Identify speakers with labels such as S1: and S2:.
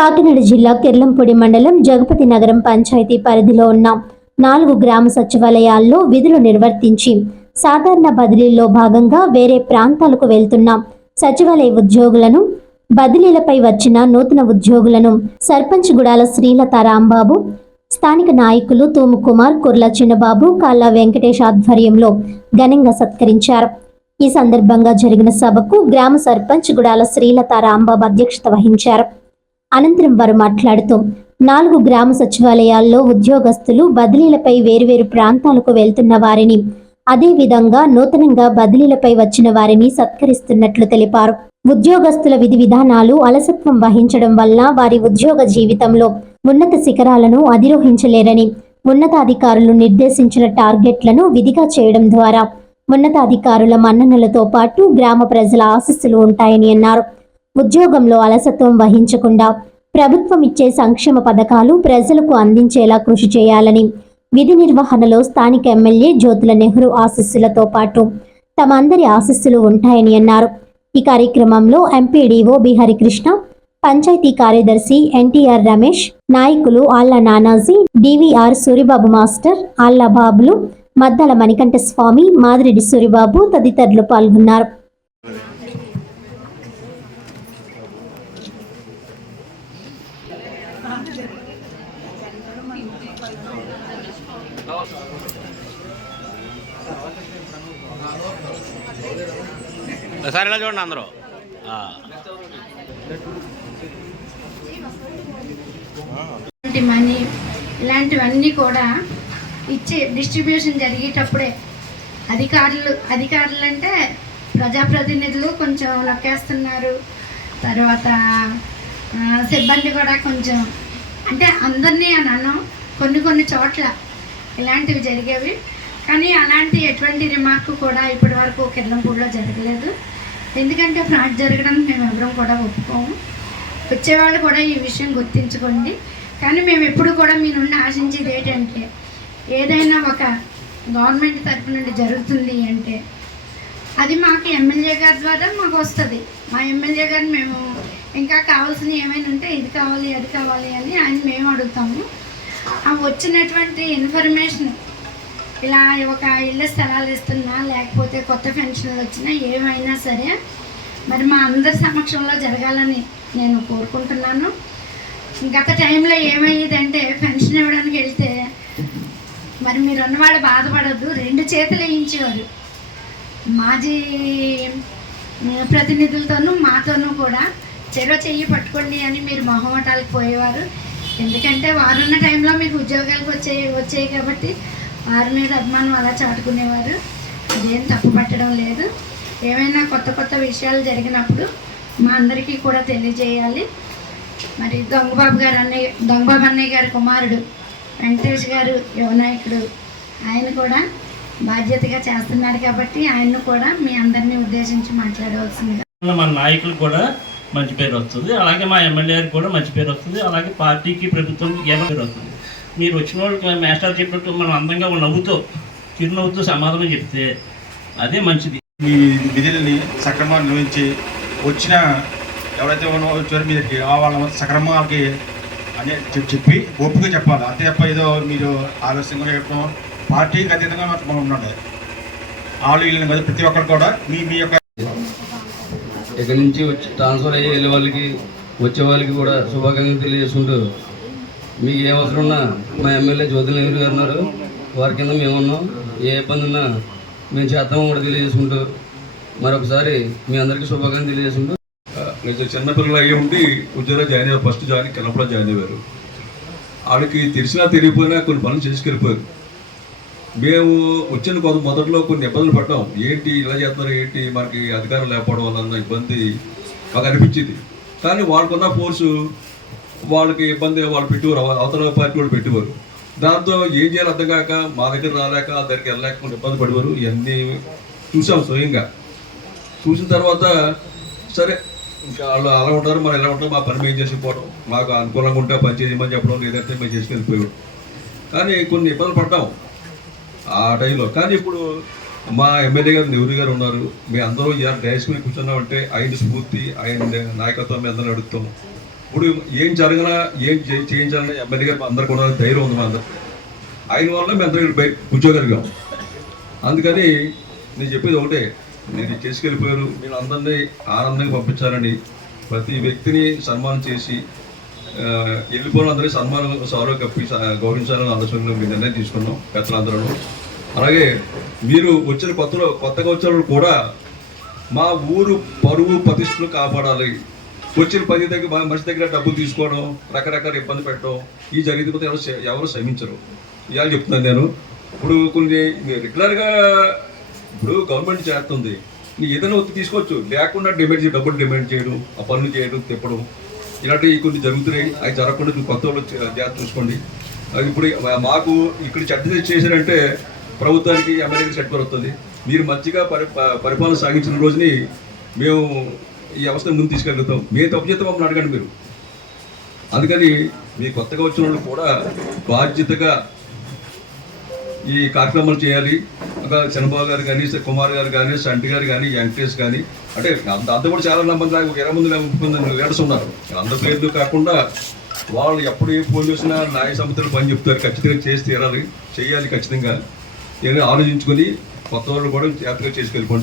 S1: కాకినాడ జిల్లా కిర్లంపూడి మండలం జగపతి నగరం పంచాయతీ పరిధిలో ఉన్న నాలుగు గ్రామ సచివాలయాల్లో విధులు నిర్వర్తించి సాధారణ బదిలీల్లో భాగంగా వేరే ప్రాంతాలకు వెళ్తున్న సచివాలయ ఉద్యోగులను బదిలీలపై వచ్చిన నూతన ఉద్యోగులను సర్పంచ్ గుడాల శ్రీలత రాంబాబు స్థానిక నాయకులు తూము కుమార్ కుర్ల చిన్నబాబు కాళ్ళ వెంకటేష్ ఆధ్వర్యంలో ఘనంగా సత్కరించారు. ఈ సందర్భంగా జరిగిన సభకు గ్రామ సర్పంచ్ గుడాల శ్రీలత రాంబాబు అధ్యక్షత వహించారు. అనంతరం వారు మాట్లాడుతూ నాలుగు గ్రామ సచివాలయాల్లో ఉద్యోగస్తులు బదిలీలపై వేరువేరు ప్రాంతాలకు వెళ్తున్న వారిని అదేవిధంగా నూతనంగా బదిలీలపై వచ్చిన వారిని సత్కరిస్తున్నట్లు తెలిపారు. ఉద్యోగస్తుల విధి విధానాలు అలసత్వం వహించడం వల్ల వారి ఉద్యోగ జీవితంలో ఉన్నత శిఖరాలను అధిరోహించలేరని ఉన్నతాధికారులు నిర్దేశించిన టార్గెట్లను విధిగా చేయడం ద్వారా ఉన్నతాధికారుల మన్ననలతో పాటు గ్రామ ప్రజల ఆశస్సులు ఉంటాయని అన్నారు. ఉద్యోగంలో అలసత్వం వహించకుండా ప్రభుత్వం ఇచ్చే సంక్షేమ పథకాలు ప్రజలకు అందించేలా కృషి చేయాలని విధి నిర్వహణలో స్థానిక ఎమ్మెల్యే జ్యోతుల నెహ్రూ ఆశీస్సులతో పాటు తమ అందరి ఆశీస్సులు ఉంటాయని అన్నారు. ఈ కార్యక్రమంలో ఎంపీడీఓ బిహరికృష్ణ పంచాయతీ కార్యదర్శి ఎన్టీఆర్ రమేష్ నాయకులు ఆళ్ళ నానాజీ డివిఆర్ సూరిబాబు మాస్టర్ ఆళ్ళ బాబులు మద్దల మణికంఠ స్వామి మాదిరెడ్డి సూరిబాబు తదితరులు పాల్గొన్నారు.
S2: సార్ ఇలా చూడండి అందరూ.
S3: ఇలాంటి మనీ ఇలాంటివన్నీ కూడా ఇచ్చే డిస్ట్రిబ్యూషన్ జరిగేటప్పుడే అధికారులు అధికారులు అంటే ప్రజాప్రతినిధులు కొంచెం నొక్కేస్తున్నారు. తర్వాత సిబ్బంది కూడా కొంచెం అంటే అందరినీ అని అన్నాం కొన్ని కొన్ని చోట్ల ఇలాంటివి జరిగేవి. కానీ అలాంటి ఎటువంటి రిమార్క్ కూడా ఇప్పటి వరకు కిర్లంపూడిలో జరగలేదు. ఎందుకంటే ఫ్రాడ్ జరగడం మేము ఎవరం కూడా ఒప్పుకోము. వచ్చేవాళ్ళు కూడా ఈ విషయం గుర్తించుకోండి. కానీ మేము ఎప్పుడు కూడా మీ నుండి ఆశించేది ఏంటంటే ఏదైనా ఒక గవర్నమెంట్ తరపు నుండి జరుగుతుంది అంటే అది మాకు ఎమ్మెల్యే గారి ద్వారా మాకు వస్తుంది. మా ఎమ్మెల్యే గారిని మేము ఇంకా కావాల్సిన ఏమైనా ఉంటే ఇది కావాలి అది కావాలి అని ఆయన మేము అడుగుతాము. ఆ వచ్చినటువంటి ఇన్ఫర్మేషన్ ఇలా ఒక ఇళ్ళ స్థలాలు ఇస్తున్నా లేకపోతే కొత్త పెన్షన్లు వచ్చినా ఏమైనా సరే మరి మా అందరి సమక్షంలో జరగాలని నేను కోరుకుంటున్నాను. గత టైంలో ఏమయ్యేదంటే పెన్షన్ ఇవ్వడానికి వెళ్తే మరి మీరు ఉన్నవాళ్ళు బాధపడద్దు రెండు చేతులు వేయించేవారు. మాజీ ప్రతినిధులతోనూ మాతోనూ కూడా చెరో చెయ్యి పట్టుకోండి అని మీరు మొహమటాలకు పోయేవారు. ఎందుకంటే వారున్న టైంలో మీకు ఉద్యోగాలకు వచ్చే వచ్చాయి కాబట్టి వారి మీద అభిమానం అలా చాటుకునేవారు. అదేం తప్పు పట్టడం లేదు. ఏమైనా కొత్త కొత్త విషయాలు జరిగినప్పుడు మా అందరికీ కూడా తెలియజేయాలి. మరి దొంగబాబు గారు అన్నయ్య దొంగబాబు అన్నయ్య గారి కుమారుడు వెంకటేష్ గారు యువనాయకుడు ఆయన కూడా బాధ్యతగా చేస్తున్నారు కాబట్టి ఆయన్ను కూడా మీ అందరినీ ఉద్దేశించి మాట్లాడవలసిందిగా.
S4: మన నాయకులు కూడా మంచి పేరు వస్తుంది. అలాగే మా ఎమ్మెల్యే గారికి కూడా మంచి పేరు వస్తుంది. అలాగే పార్టీకి ప్రభుత్వం ఏమైనా పేరు వస్తుంది. మీరు వచ్చిన వాళ్ళకి మాస్టర్ చెప్పినట్టు మనం అందంగా నవ్వుతూ చిరునవ్వుతూ సమాధానం చెప్తే అదే మంచిది.
S5: మీ విధులని సక్రమంగా నిర్వహించి వచ్చిన ఎవరైతే ఉన్న- వచ్చారో మీ వాళ్ళ సక్రమాలకి అని చెప్- చెప్పి ఓపిక చెప్పాలి. అంతే తప్ప ఏదో మీరు ఆలస్యంగా చెప్పడం పార్టీకి అతీతంగా మనం ఉండాలి. వాళ్ళు వీళ్ళని కాదు ప్రతి ఒక్కరు కూడా మీ మీ యొక్క
S6: ఇక్కడ నుంచి వచ్చి ట్రాన్స్ఫర్ అయ్యే వెళ్ళే వాళ్ళకి వచ్చే వాళ్ళకి కూడా శుభాకాంక్షలు తెలియజేసుకుంటూ మీకు ఏ అవసరం ఉన్నా మా ఎమ్మెల్యే జ్యోతి నెహ్రూ గారు ఉన్నారు. వారి కింద మేము ఉన్నాం ఏ ఇబ్బంది ఉన్నా మేము చేద్దాం కూడా తెలియజేసుకుంటూ మరొకసారి మీ అందరికీ శుభాకాంక్షలు తెలియజేసుకుంటూ.
S7: కొంచెం చిన్నపిల్లలు అయ్యి ఉండి ఉద్యోగంలో జాయిన్ అయ్యారు. ఫస్ట్ జాయిన్ కిన్నప్పుడు జాయిన్ అయ్యారు. వాళ్ళకి తెలిసినా తెలియపోయినా కొన్ని పనులు చేసుకెళ్ళిపోయారు. మేము వచ్చిన కొంత మొదట్లో కొన్ని ఇబ్బందులు పడ్డాం. ఏంటి ఇలా చేస్తున్నారు? ఏంటి మనకి అధికారం లేకపోవడం వల్ల అన్న ఇబ్బంది మాకు అనిపించింది. కానీ వాళ్ళకున్న ఫోర్సు వాళ్ళకి ఇబ్బంది వాళ్ళు పెట్టేవారు అవతల పార్టీ కూడా పెట్టేవారు దాంతో ఏం చేయాలి అర్థం కాక మా దగ్గర రాలేక దగ్గరికి వెళ్ళలేక ఇబ్బంది పడేవారు ఇవన్నీ చూసాం స్వయంగా. చూసిన తర్వాత సరే ఇంకా వాళ్ళు అలా ఉంటారు మనం ఎలా ఉంటారు మా పని మేము చేసిపోవడం మాకు అనుకూలంగా ఉంటే పని చేయమని చెప్పడం లేదంటే మేము చేసుకెళ్ళిపోయాం కానీ కొన్ని ఇబ్బందులు పడ్డాం ఆ టైంలో. కానీ ఇప్పుడు మా ఎమ్మెల్యే గారు నెహ్రూ గారు ఉన్నారు. మీ అందరూ ఇలా డైస్ మీద కూర్చున్నామంటే ఆయన స్ఫూర్తి ఆయన నాయకత్వం మీద అందరూ అడుగుతాం ఇప్పుడు ఏం జరిగినా ఏం చేయించాలని ఎమ్మెల్యే గారు అందరు కూడా ధైర్యం ఉంది మా ఆయన వల్ల మేము అందరికీ బయట కూర్చోగలిగాం. అందుకని నేను చెప్పేది ఒకటే నేను చేసుకెళ్ళిపోయారు మీరు అందరినీ ఆనందంగా పంపించాలని ప్రతి వ్యక్తిని సన్మానం చేసి వెళ్ళిపోయిన అందరికీ సన్మానం సారో కప్పి గౌరవించాలని ఆలోచనలో మీ నిర్ణయం తీసుకున్నాం పెద్దలందరూ. అలాగే మీరు వచ్చిన కొత్తలో కొత్తగా వచ్చిన కూడా మా ఊరు పరువు ప్రతిష్టలు కాపాడాలి. వచ్చిన పని దగ్గర మనిషి దగ్గర డబ్బులు తీసుకోవడం రకరకాల ఇబ్బంది పెట్టడం ఈ జరిగిపోతే ఎవరు ఎవరు శ్రమించరు ఇవాళ చెప్తున్నాను నేను. ఇప్పుడు కొన్ని రెగ్యులర్గా ఇప్పుడు గవర్నమెంట్ చేస్తుంది. నీ ఏదైనా ఒత్తి తీసుకోవచ్చు. లేకుండా డిమాండ్ చేయ డబ్బులు డిమాండ్ చేయడం ఆ పనులు చేయడం తిప్పడం. ఇలాంటివి కొన్ని జరుగుతున్నాయి. అవి జరగకుండా కొత్త వాళ్ళు జాగ్రత్త చూసుకోండి. అది ఇప్పుడు మాకు ఇక్కడ చెడ్డ చేశారంటే ప్రభుత్వానికి ఎమ్మెల్యేకి సెట్ వస్తుంది మీరు మంచిగా పరి పరిపాలన సాగించిన రోజుని మేము ఈ అవసరం ముందు తీసుకెళ్తాం? మేము తప్పు చేస్తే మమ్మల్ని అడగండి మీరు. అందుకని మీ కొత్తగా వచ్చిన వాళ్ళు కూడా బాధ్యతగా ఈ కార్యక్రమాలు చేయాలి. ఒక చంద్రబాబు గారు కానీ కుమార్ గారు కానీ సంటి గారు కానీ వెంకటేష్ కానీ అంటే అంత కూడా చాలా మంది నాకు ఒక ఇరవై మంది ముప్పై మంది లీడర్స్ ఉన్నారు. అందరి పేర్లు కాకుండా వాళ్ళు ఎప్పుడు ఏ ఫోన్ చేసినా న్యాయ సముద్రం పని చెప్తారు. ఖచ్చితంగా చేసి తీరాలి. చేయాలి ఖచ్చితంగా. ఏదైనా ఆలోచించుకొని కొత్త వాళ్ళు కూడా జాగ్రత్తగా చేసుకెళ్ళిపోండి.